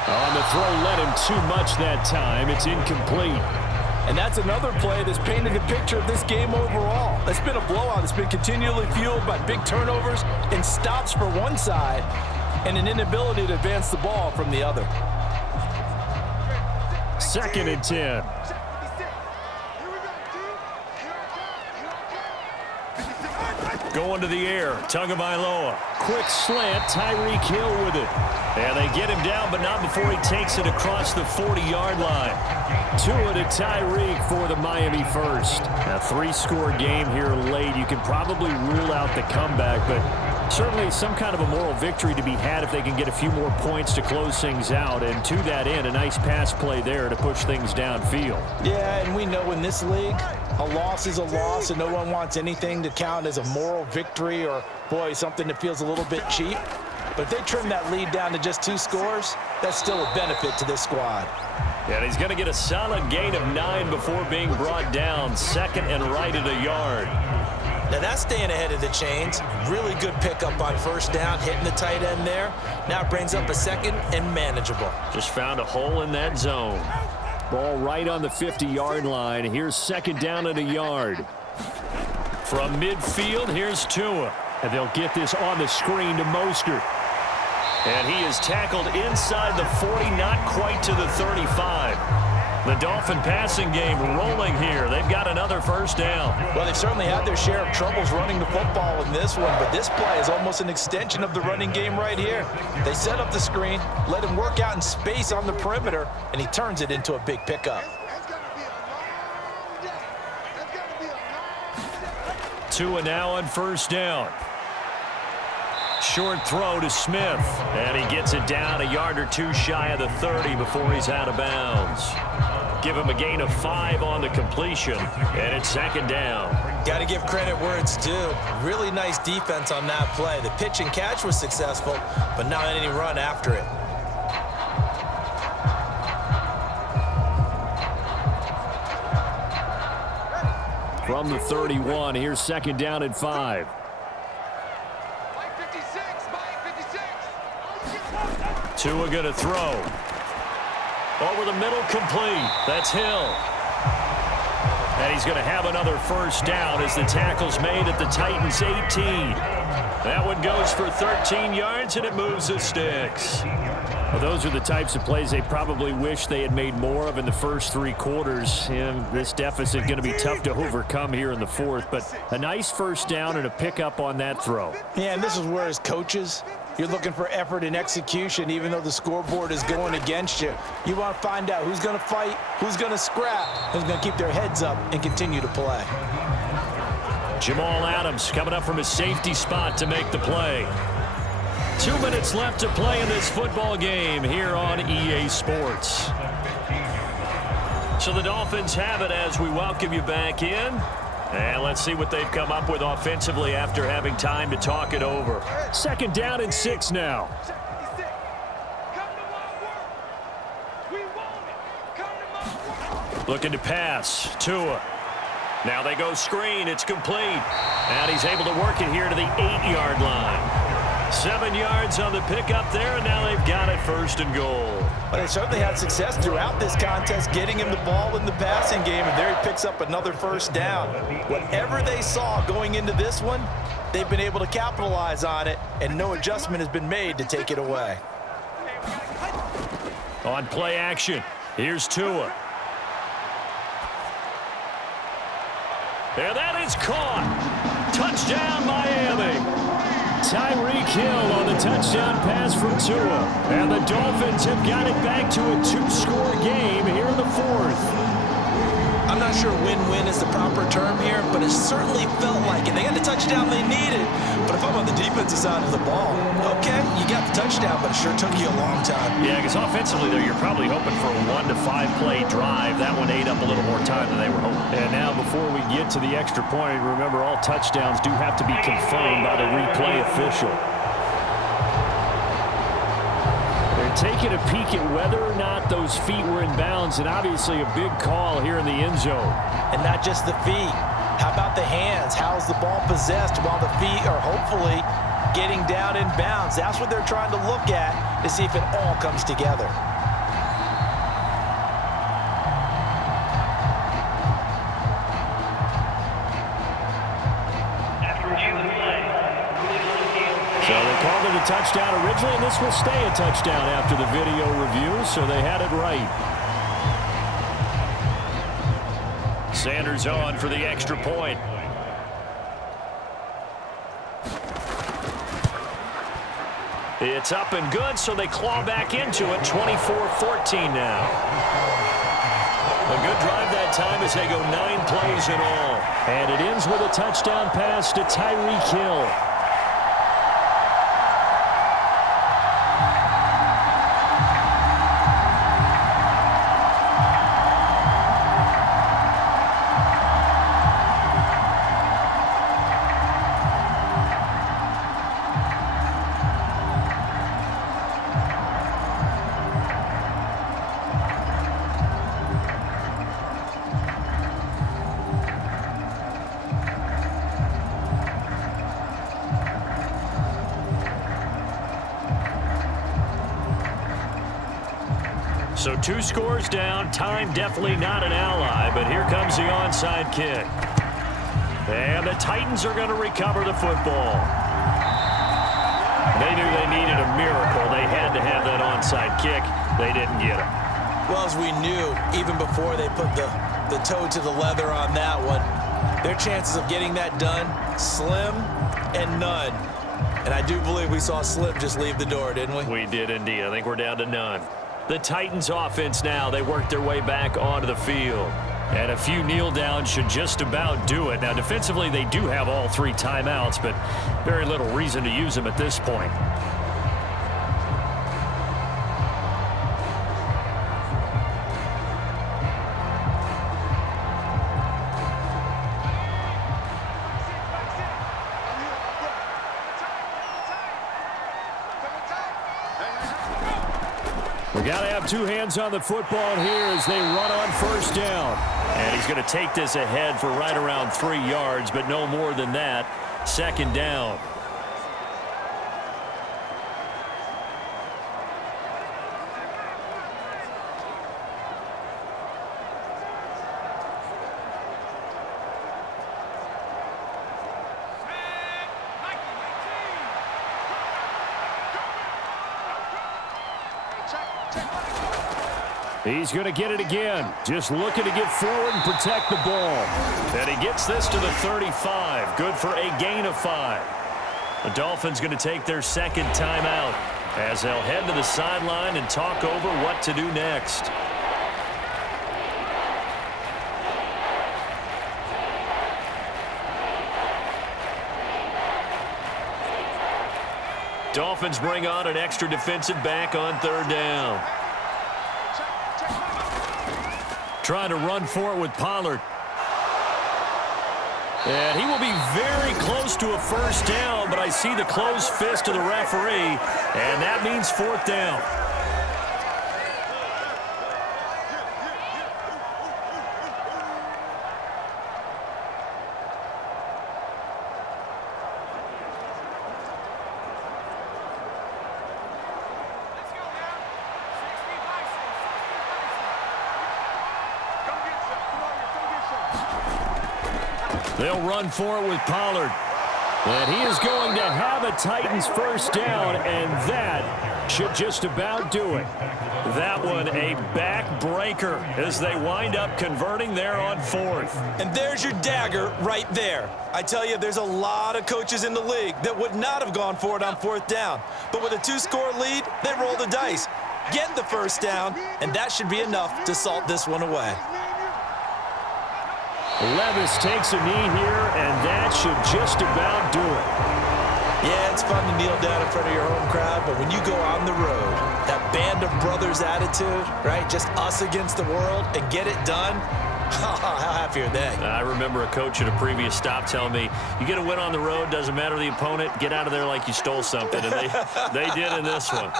On the throw, led him too much that time. It's incomplete. And that's another play that's painted the picture of this game overall. It's been a blowout. It's been continually fueled by big turnovers and stops for one side and an inability to advance the ball from the other. 2nd and 10. Going to the air, Tagovailoa. Quick slant, Tyreek Hill with it. And they get him down, but not before he takes it across the 40-yard line. Tua to Tyreek for the Miami first. A 3-score game here late. You can probably rule out the comeback, but certainly some kind of a moral victory to be had if they can get a few more points to close things out. And to that end, a nice pass play there to push things downfield. Yeah, and we know in this league, a loss is a loss, and no one wants anything to count as a moral victory or, boy, something that feels a little bit cheap. But if they trim that lead down to just 2 scores, that's still a benefit to this squad. And he's going to get a solid gain of 9 before being brought down. Second and right at a yard. Now that's staying ahead of the chains. Really good pickup on first down, hitting the tight end there. Now it brings up a second and manageable. Just found a hole in that zone. Ball right on the 50-yard line. Here's second down at a yard. From midfield, here's Tua. And they'll get this on the screen to Mostert. And he is tackled inside the 40, not quite to the 35. The Dolphin passing game rolling here. They've got another first down. Well, they've certainly had their share of troubles running the football in this one, but this play is almost an extension of the running game right here. They set up the screen, let him work out in space on the perimeter, and he turns it into a big pickup. Tua now on first down. Short throw to Smith, and he gets it down a yard or two shy of the 30 before he's out of bounds. Give him a gain of 5 on the completion, and it's second down. Got to give credit where it's due. Really nice defense on that play. The pitch and catch was successful, but not any run after it. From the 31, here's second down at 5. Tua going to throw. Over the middle, complete. That's Hill. And he's going to have another first down as the tackle's made at the Titans' 18. That one goes for 13 yards, and it moves the sticks. Well, those are the types of plays they probably wish they had made more of in the first 3 quarters. And this deficit going to be tough to overcome here in the fourth. But a nice first down and a pickup on that throw. Yeah, and this is where as coaches, you're looking for effort and execution, even though the scoreboard is going against you. You want to find out who's going to fight, who's going to scrap, who's going to keep their heads up and continue to play. Jamal Adams coming up from his safety spot to make the play. 2 minutes left to play in this football game here on EA Sports. So the Dolphins have it as we welcome you back in. And let's see what they've come up with offensively after having time to talk it over. Second down and 6 now. Looking to pass. Tua. Now they go screen. It's complete. And he's able to work it here to the 8-yard line. 7 yards on the pickup there, and now they've got it first and goal. Well, they certainly had success throughout this contest getting him the ball in the passing game, and there he picks up another first down. Whatever they saw going into this one, they've been able to capitalize on it, and no adjustment has been made to take it away. On play action, here's Tua. And that is caught. Touchdown, Miami. Tyreek Hill on the touchdown pass from Tua. And the Dolphins have got it back to a 2-score game here in the fourth. I'm not sure win-win is the proper term here, but it certainly felt like it. They got the touchdown they needed. But if I'm on the defensive side of the ball, okay, you got the touchdown, but it sure took you a long time. Yeah, because offensively, though, you're probably hoping for a 1 to 5 play drive. That one ate up a little more time than they were hoping. And now, before we get to the extra point, remember all touchdowns do have to be confirmed by the replay official. They're taking a peek at whether or not those feet were in bounds, and obviously a big call here in the end zone. And not just the feet. How about the hands? How's the ball possessed while the feet are hopefully getting down in bounds? That's what they're trying to look at to see if it all comes together. So they called it a touchdown originally, and this will stay a touchdown after the video review, so they had it right. Sanders on for the extra point. It's up and good, so they claw back into it. 24-14 now. A good drive that time as they go 9 plays in all. And it ends with a touchdown pass to Tyreek Hill. So 2 scores down. Time definitely not an ally, but here comes the onside kick. And the Titans are going to recover the football. They knew they needed a miracle. They had to have that onside kick. They didn't get it. Well, as we knew, even before they put the toe to the leather on that one, their chances of getting that done, slim and none. And I do believe we saw Slim just leave the door, didn't we? We did indeed. I think we're down to none. The Titans offense now, they work their way back onto the field. And a few kneel downs should just about do it. Now, defensively, they do have all 3 timeouts, but very little reason to use them at this point. We got to have 2 hands on the football here as they run on first down. And he's going to take this ahead for right around 3 yards, but no more than that. Second down. He's going to get it again. Just looking to get forward and protect the ball. And he gets this to the 35. Good for a gain of 5. The Dolphins going to take their second timeout as they'll head to the sideline and talk over what to do next. Dolphins bring on an extra defensive back on third down. Trying to run for it with Pollard. And he will be very close to a first down, but I see the closed fist of the referee, and that means 4th down. They'll run for it with Pollard. And he is going to have a Titans first down, and that should just about do it. That one a backbreaker as they wind up converting there on 4th. And there's your dagger right there. I tell you, there's a lot of coaches in the league that would not have gone for it on 4th down. But with a 2-score lead, they roll the dice, get the first down, and that should be enough to salt this one away. Levis takes a knee here, and that should just about do it. Yeah, it's fun to kneel down in front of your home crowd, but when you go on the road, that band of brothers attitude, right, just us against the world, and get it done, how happy are they? I remember a coach at a previous stop telling me, you get a win on the road, doesn't matter the opponent, get out of there like you stole something, and they did in this one.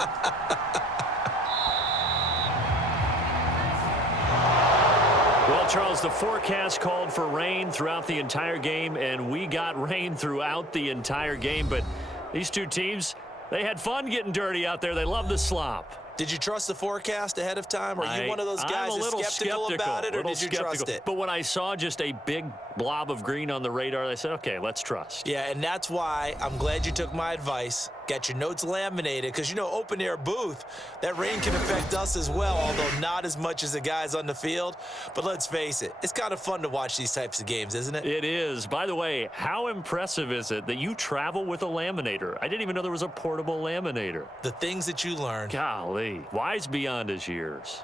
Charles, the forecast called for rain throughout the entire game, and we got rain throughout the entire game. But these 2 teams, they had fun getting dirty out there. They love the slop. Did you trust the forecast ahead of time? Are you one of those guys that's skeptical about it, or did you trust it? But when I saw just a big blob of green on the radar, I said, okay, let's trust. Yeah, and that's why I'm glad you took my advice. Get your notes laminated, because, you know, open-air booth, that rain can affect us as well, although not as much as the guys on the field. But let's face it, it's kind of fun to watch these types of games, isn't it? It is. By the way, how impressive is it that you travel with a laminator? I didn't even know there was a portable laminator. The things that you learn. Golly, wise beyond his years.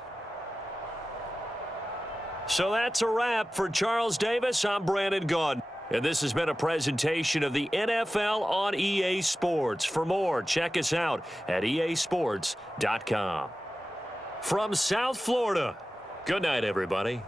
So that's a wrap for Charles Davis. I'm Brandon Gaudin. And this has been a presentation of the NFL on EA Sports. For more, check us out at easports.com. From South Florida, good night, everybody.